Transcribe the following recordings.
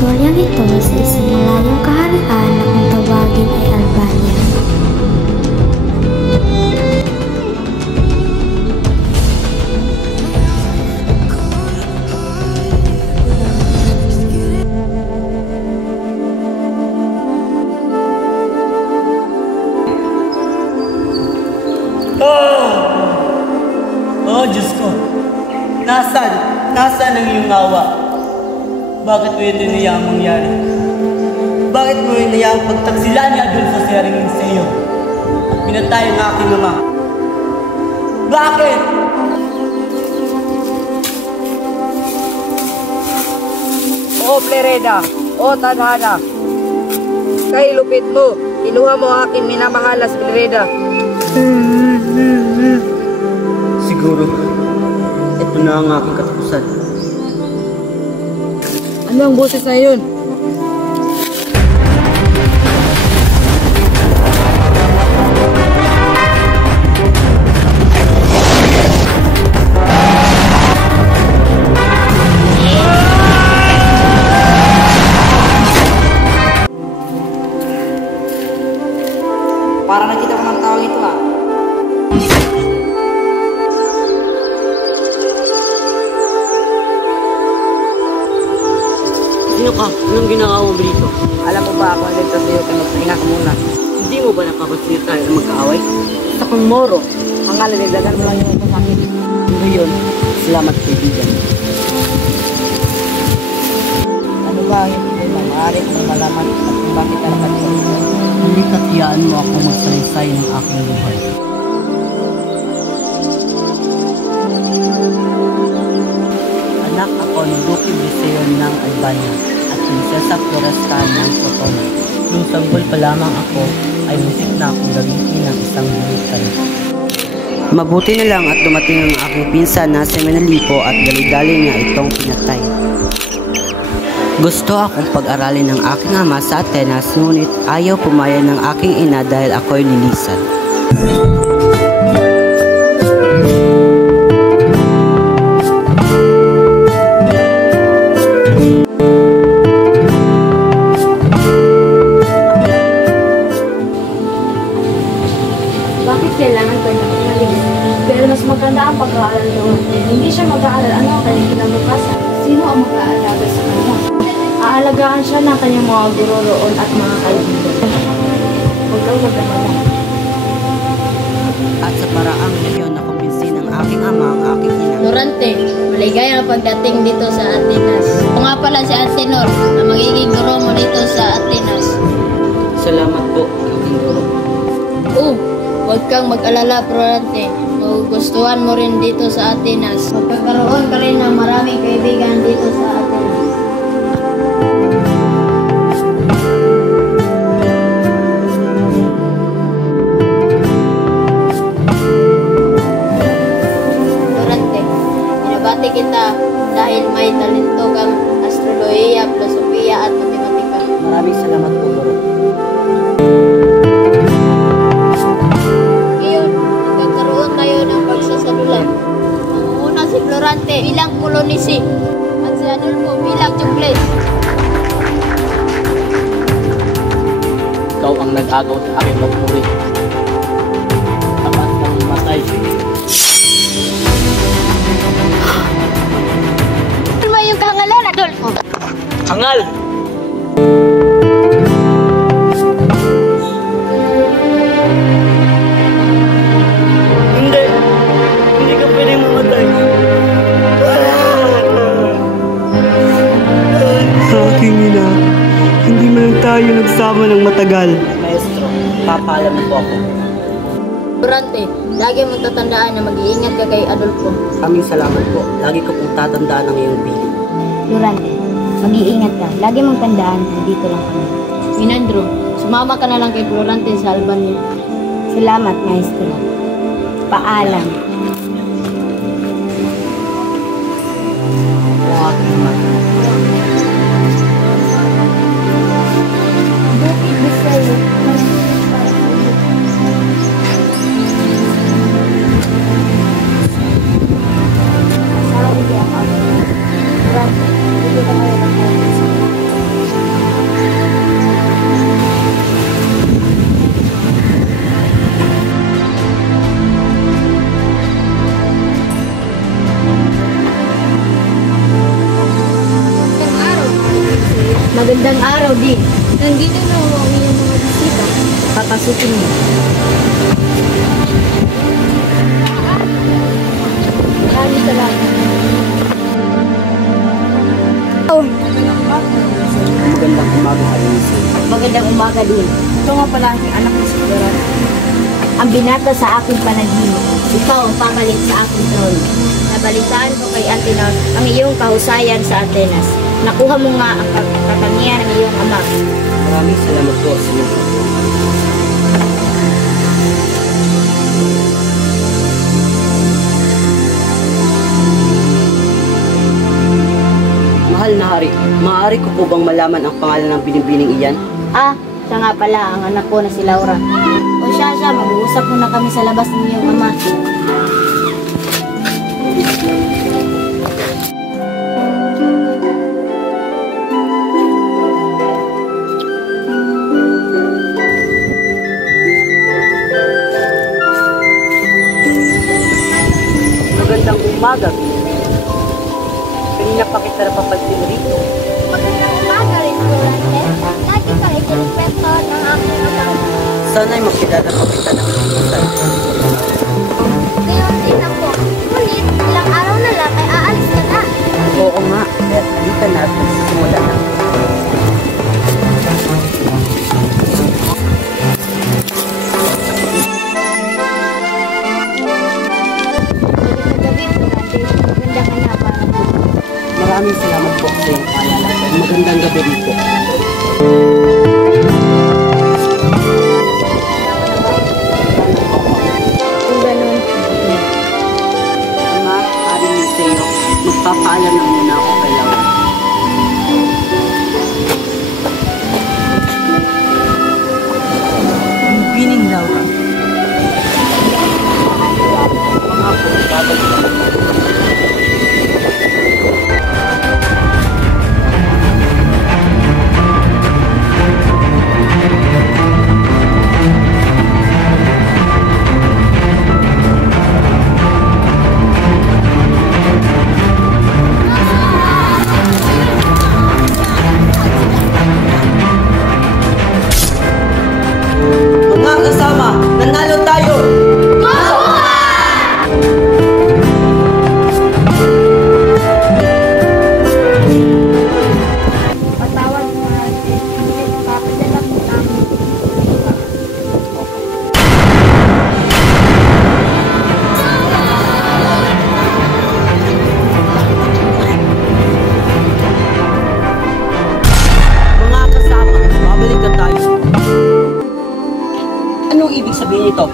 istoryang ito sa isang malayong kaharian na kung tawagin ay Albania. Oh, Diyos ko. Nasaan ang iyong awa? Bakit mo ito inayang mangyari? Bakit mo inayang pagtaksilan ni Adolfo si Haring sa iyo? At pinatay ang aking ama? Bakit? O Plereda, o Tadhana, kay lupit mo, kinuha mo aking minamahalas Plereda. Siguro, ito na ang aking katapusan. Ano ang boses na yun? Para nakita ko ng tawag ito Sino ka? Anong ginagawa mo dito? Alam mo ba ako dito sa iyo, pahinga ka muna. Hindi mo ba napapansin tayo na magkaaway? Sa kong moro, ang alalidagan mo lang yung sa akin. Ngayon, salamat kaibigan. Ano ba ang hindi mo maaari kung malaman at kung bakit ka nakatulog? Halika't iyaan mo ako magsalaysay ng aking buhay. Anak ako ni Duque Viseo ng Albania at Prinsesa Floresca ng Crotona. Nung sanggol pa lamang ako, ay musik na akong gamitin ng isang bulikan. Mabuti na lang at dumating ang aking pinsan na si Menalipo at dali-dali niya itong pinatay. Gusto akong pag-aralin ng aking ama sa Atenas, ngunit ayaw pumayag ng aking ina dahil ako'y lilisan. Bakit kailangan ko ng magaling? Pero mas maganda ang pag-aaral doon. Hindi siya mag-aaral ano ang kanyang kinabukasan. Sino ang mag-aalaga sa kanya? Aalagaan siya ng kanyang mga guro roon at mga kaibigan. Huwag kang magkamala. At sa paraang ngayon na kumbinsin ng aking ama ang aking ina. Durante, maligaya ang pagdating dito sa Atenas. Ako nga pala si Antenor, na magiging guro mo dito sa Atenas. Salamat po, aking guro. Huwag kang mag-alala, Durante. Magugustuhan mo rin dito sa Atenas. Magkakaroon ka rin ng maraming kaibigan dito sa Atenas. Durante, binabati kita dahil may talento kang astrolohiya, filosofiya at matematika. Maraming salamat po, guro. Ngayon, nagkakaroon tayo ng pagsasalulan. Mangunguna si Florante bilang kolonisi at si Adolfo bilang chukles. Ikaw ang nag-agaw sa aking magpuri. Tapat kang matay. Ano ba yung kahangalan, Adolfo? Hangal! Hindi ka pwedeng mamatay. Aking ina, hindi man tayo nagsama ng matagal. Maestro, papaalam na po ako. Florante, lagi mong tatandaan na mag-iingat ka kay Adolfo. Maraming salamat po. Lagi ko pong tatandaan ang iyong bilin. Durante, mag-iingat ka. Lagi mong tandaan na dito lang kami. Minandro, sumama ka na lang kay Florante sa Albania. Salamat, Maestro. Paalam. O aking ama. Bukid Bisaya. Salamat kaya ako. Durante, hindi ka ngayon ang Magandang araw din. Nandito na ang iyong mga bisita. Papasukin mo. Maraming salamat. Magandang umaga, Alice. Magandang umaga din. Ito nga pala ang anak ko si Florante. Ang binata sa aking panaginip. Ikaw ang papalit sa aking trono. Nabalitaan ko kay Antinor ang iyong kahusayan sa Atenas. Nakuha mo nga ang katangian ng iyong ama. Maraming salamat po sa inyo. Mahal na hari, maaari ko po bang malaman ang pangalan ng binibining iyan? Ah, siya nga pala ang anak ko na si Laura. O siya, mag-uusap muna kami sa labas ng iyong ama. Magandang umaga. Kanina pa kita napapansin rito. Magandang umaga, Restaurante. Lagi ka itinipento ng aking ama. Sana'y makilala pa kita ng kalimutan. Ngayon din ako. Ngunit, ilang araw na lang ay aalis ka na. Oo nga, kaya halika na at magsisimula na. Maganda ka na para po. Maraming salamat po sa iyong paalala. Magandang gabi rin po. Kung ganun, Ama, Haring Liceo, magpapaalam na muna ako kay Laura. Bining Laura. Mga po, babalik ako. Mga kasama, nanalo tayo! Patawad mo natin. Papadala mo namin. Mga kasama, babalik na tayo. Anong ibig sabihin nito?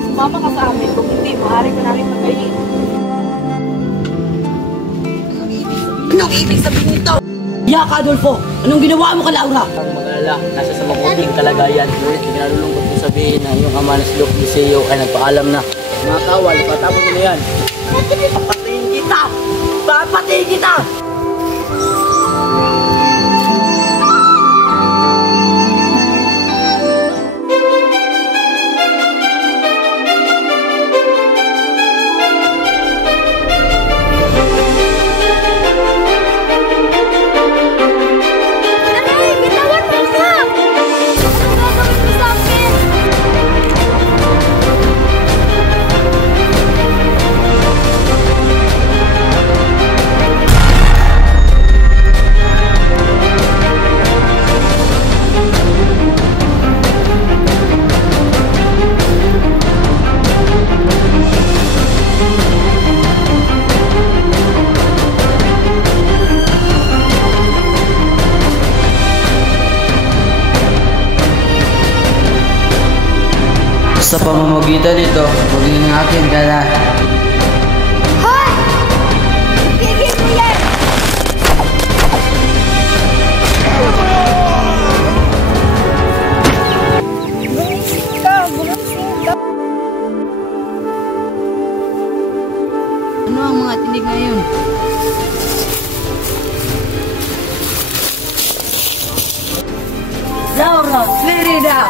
Sumama ka sa amin. Kung hindi, maaari ko na rin magayin. Anong ibig sabihin nito? Yaka, Adolfo! Anong ginawa mo ka, Laura? Ang mag-alala, nasa sa mabuting kalagayan. Ngunit kinalulungkot mo sabihin na yung ama na si Doc Liceo ay nagpaalam na. Mga kawal, patapos mo na yan. Papatayin kita! Papatayin kita! Nanay, bitawan mo ako! Anong gagawin mo sa akin? Sa pamamagitan nito, magiging akin ka na. Hoy! Ipigil mo yan! Bumising ka! Bumising ka! Ano ang mga tinig ngayon? Laura! Lerida!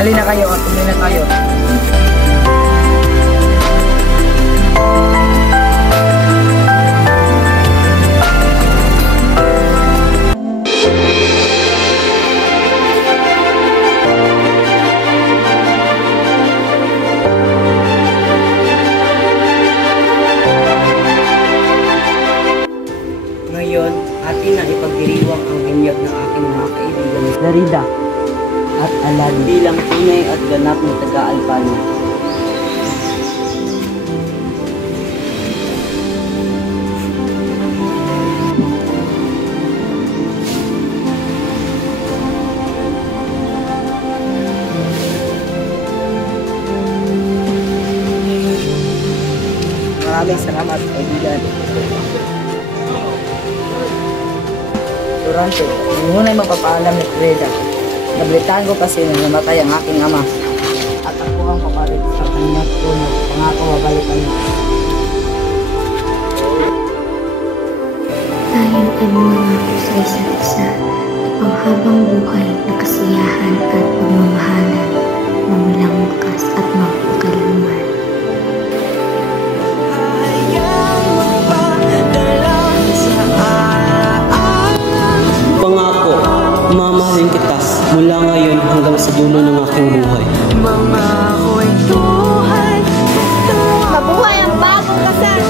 Halina kayo, tuloy na tayo. Larida, at Aladdin bilang tunay at ganap na taga-Albania. Maraming salamat, kaibigan. Durante, nguna'y magpapaalam ni Freda. Nabalitaan ko kasi na namatay ang aking ama. At ako ang papalit sa kanyang trono. Pangako, babalikan niya. Tayo ay mangako sa isa't isa at panghabang buhay na kasiyahan at pagmamahalan na walang wakas at mapagkailanman. Pangako, mamahalin kita mula ngayon hanggang sa dulo ng aking buhay. Mabuhay ang bagong kasal!